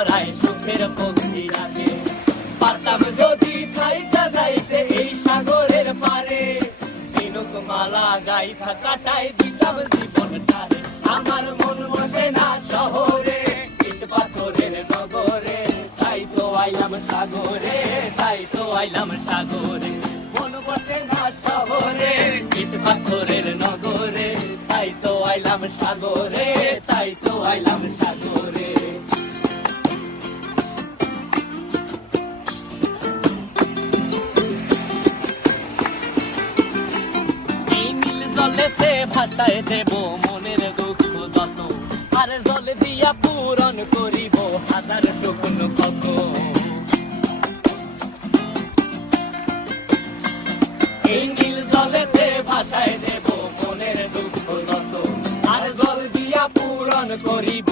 ভরায় সুখের পক্ষী রাখে। পারতাম যদি থাইকা যাইতে এই সাগরের পারে, ঝিনুক মালা গাইথা কাটাই দিতাম জীবনটারে। আমার মন বসে না শহরে, ইট পাথরের নগরে, তাই তো আইলাম সাগরে, তাই তো আইলাম সাগরে। মন বসে না শহরে, ইট পাথরের নগরে, তাই তো আইলাম সাগরে, তাই তো আইলাম সাগরে। এই নীল জলেতে ভাসায় দেব মনের দুঃখ যত, আর জল দিয়া পূরণ করিব হাজার শুকনো ক্ষত। এই নীল জলেতে ভাসায় দেব মনের দুঃখ যত, আর জল দিয়া পূরণ করিব